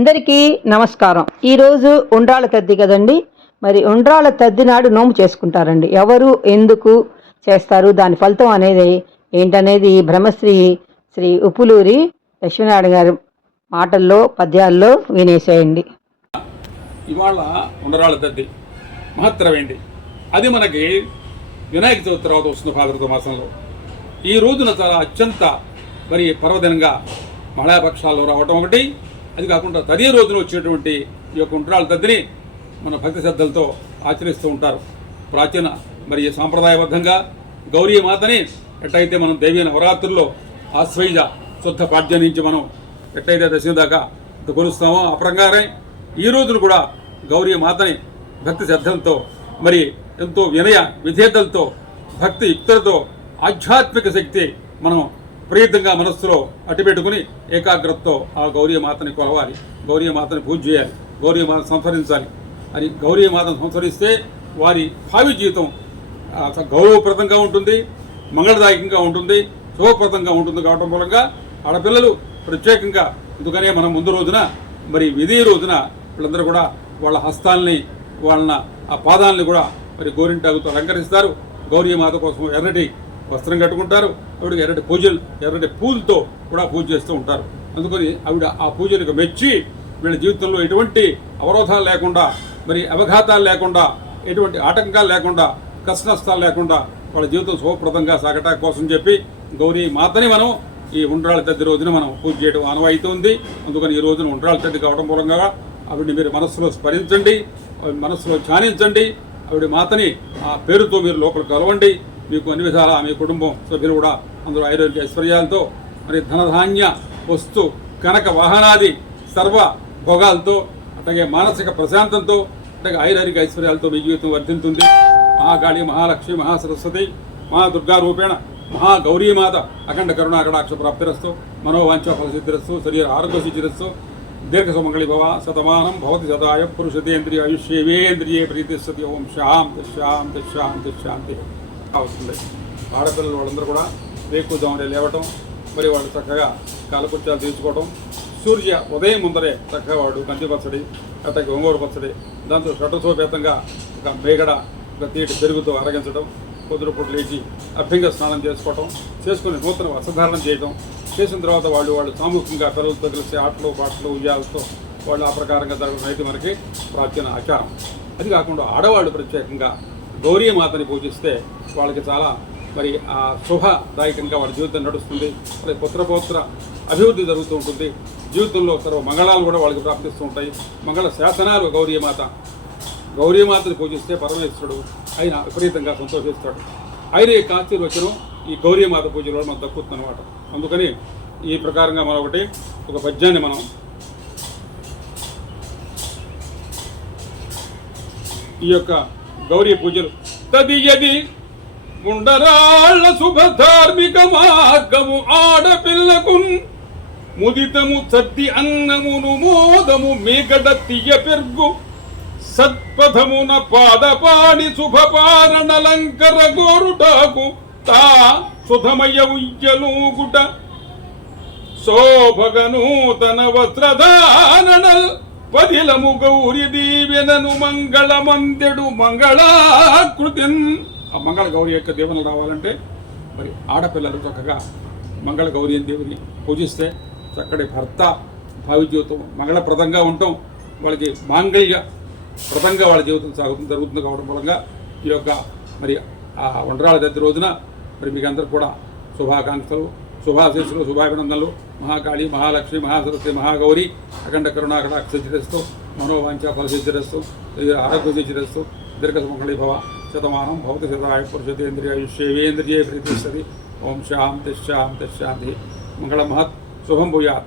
అందరికీ నమస్కారం. ఈరోజు ఉండ్రాల తద్ది కదండి? మరి ఉండ్రాల తద్ది నాడు నోము చేసుకుంటారండి. ఎవరు ఎందుకు చేస్తారు? దాని ఫలితం అనేది ఏంటనేది బ్రహ్మశ్రీ శ్రీ ఉప్పులూరి లక్ష్మీనారాయణ గారి మాటల్లో పద్యాల్లో వినేసేయండి. ఇవాళ ఉండరాళ్ళ తద్ది మహత్తరమైంది. అది మనకి వినాయక చవితి తర్వాత వస్తుంది భాద్రత మాసంలో. ఈ రోజున చాలా అత్యంత మరి పర్వదినంగా మహాపక్షాల్లో రావటం ఒకటి అది కాకుండా తదే రోజున వచ్చేటువంటి ఈ యొక్క ఉండ్రాళ్ళ తద్దిని మన భక్తి శ్రద్ధలతో ఆచరిస్తూ ఉంటారు. ప్రాచీన మరి సాంప్రదాయబద్ధంగా గౌరీ మాతని ఎట్టయితే మనం దేవి నవరాత్రుల్లో ఆశ్వయుజ శుద్ధ పాఠ్యం నుంచి మనం ఎట్టయితే దశమి దాకా కొలుస్తామో ఆ ప్రకారం ఈ రోజున కూడా గౌరీ మాతని భక్తి శ్రద్ధలతో మరి ఎంతో వినయ విధేయతలతో భక్తి యుక్తులతో ఆధ్యాత్మిక శక్తి మనం ప్రీతంగా మనస్సులో అట్టిపెట్టుకుని ఏకాగ్రతతో ఆ గౌరీ మాతని కొలవాలి గౌరీమాతని పూజ చేయాలి గౌరీ మాతను సంస్కరించాలి అని గౌరీమాతను సంస్కరిస్తే వారి భావి జీవితం గౌరవప్రదంగా ఉంటుంది మంగళదాయకంగా ఉంటుంది శుభప్రదంగా ఉంటుంది కావటం మూలంగా ఆడపిల్లలు ప్రత్యేకంగా అందుకనే మనం ముందు రోజున మరి విధి రోజున వీళ్ళందరూ కూడా వాళ్ళ హస్తాల్ని వాళ్ళ ఆ పాదాలని కూడా మరి గోరింటాకుతో అలంకరిస్తారు. గౌరీ మాత కోసం ఎర్రటి వస్త్రం కట్టుకుంటారు. ఆవిడకి ఎర్రటి పూజలు ఎర్రటి పూలతో కూడా పూజ చేస్తూ ఉంటారు. అందుకని ఆవిడ ఆ పూజలకు మెచ్చి వీళ్ళ జీవితంలో ఎటువంటి అవరోధాలు లేకుండా మరి అవఘాతాలు లేకుండా ఎటువంటి ఆటంకాలు లేకుండా కష్ట నష్టాలు లేకుండా వాళ్ళ జీవితం శుభప్రదంగా సాగటం కోసం చెప్పి గౌరీ మాతని మనం ఈ ఉండ్రాళ్ళ తద్ది రోజున మనం పూజ చేయడం ఆనవాయితీ ఉంది అందుకని ఈ రోజున ఉండ్రాళ్ళ తద్ది కావడం మూలంగా ఆవిడని మీరు మనస్సులో స్మరించండి ఆవిడ మనస్సులో ధ్యానించండి. ఆవిడ మాతని ఆ పేరుతో మీరు లోపల కలవండి. మీకు అన్ని విధాలా మీ కుటుంబం సభ్యులు కూడా అందరూ ఆరోగ్య ఐశ్వర్యాలతో మరి ధనధాన్య వస్తు కనక వాహనాది సర్వ భోగాలతో అట్లాగే మానసిక ప్రశాంతంతో అట్లాగే ఆయుర్వేదిక ఐశ్వర్యాలతో మీ జీవితం వర్ధిల్తుంది మహాకాళి మహాలక్ష్మి మహాసరస్వతి మహాదుర్గా రూపేణ మహాగౌరీమాత అఖండ కరుణాకటాక్ష ప్రాప్తిరస్తు మనోవాంఛ ఫలసిద్ధిరస్తు శరీర ఆరోగ్య సిద్ధిరస్తు దీర్ఘ సుమంగళి భవ శతమానం భవతి సదాయ పురుషతేంద్రియ ఆయుష్యేవేంద్రియే ప్రీతిస్తతి ఓం శాంతి శాంతి శాంతి శాంతి. వస్తుంది ఆడపిల్లలు వాళ్ళందరూ కూడా వేకుజామునే లేవటం మరి వాళ్ళు చక్కగా కాలకుత్యాలు తీర్చుకోవడం సూర్య ఉదయం ముందరే చక్కగా వాడు కంది పచ్చడి అట్లాగే ఒంగోరు పచ్చడి దాంతో షటసోపేతంగా ఒక మేగడ ఒక తీటి పెరుగుతో అరగించడం పొద్దున పూట లేచి అభ్యంగ స్నానం చేసుకోవటం చేసుకుని నూతన వస్త్రధారణ చేయడం చేసిన తర్వాత వాళ్ళు వాళ్ళు సామూహికంగా పిల్లలతో కలిసి ఆటలు పాటలు ఉయ్యాలతో వాళ్ళు ఆ ప్రకారంగా జరగడం అయితే మనకి ప్రాచీన ఆచారం. అది కాకుండా ఆడవాళ్ళు ప్రత్యేకంగా గౌరీమాతని పూజిస్తే వాళ్ళకి చాలా మరి ఆ శుభదాయకంగా వాళ్ళ జీవితం నడుస్తుంది. మరి పుత్రపౌత్ర అభివృద్ధి జరుగుతూ ఉంటుంది. జీవితంలో సర్వ మంగళాలు కూడా వాళ్ళకి ప్రాప్తిస్తూ ఉంటాయి. మంగళ శాసనాలు గౌరీమాత. గౌరీమాతని పూజిస్తే పరమేశ్వరుడు ఆయన విపరీతంగా సంతోషిస్తాడు. ఆయన ఈ ఆశీర్వచనం ఈ గౌరీమాత పూజలో మనం దక్కుతుంది అనమాట అందుకని ఈ ప్రకారంగా మనం ఒకటి ఒక పద్యాన్ని మనం ఈ యొక్క గౌరీ పూజలు. తదియది ఉండరాళ్ళ శుభ ధార్మిక మార్గము ఆడపిల్లకు ముదితము సద్ది అన్నమును మోదము మేగడ తీయ పెర్గు. సత్పథమున పాదపాణి శుభపారణలంకర గోరుటాకు తా సుధమయ ఉయ్యలూగుట. శోభగనూతన వస్త్రధారణల్ పదిలము గౌరి దీవెనను మంగళ మందెడు మంగళాకృతిన్. ఆ మంగళ గౌరి యొక్క దీవెనలు రావాలంటే మరి ఆడపిల్లలు చక్కగా మంగళ గౌరి అని దేవుని పూజిస్తే చక్కటి భర్త భావి జీవితం మంగళప్రదంగా ఉండటం వాళ్ళకి మాంగళ్య ప్రదంగా వాళ్ళ జీవితం సాగుతుంది జరుగుతుంది కావడం మూలంగా ఈ యొక్క మరి ఆ వండరాల దగ్గర రోజున మరి మీకు అందరు కూడా శుభాకాంక్షలు శుభాశీస్సులు శుభాభినందనలు. మహాకాళి మహాలక్ష్మి మహాసరస్వతి మహాగౌరి అఖండ కరుణాకటాక్ష సిద్ధిరస్తూ మనోవాంఛ ఫల సిద్ధిరస్తు ఆరోగ్య సిద్ధిరస్తు దీర్ఘ భవ శతమానం భవతి శతాయ పురుషతేంద్రియేంద్రియే ఆయుష్యేవేంద్రియే ఓం శాంతి శాంతి శాంతి. మంగళమహత్ శుభం భూయాత్.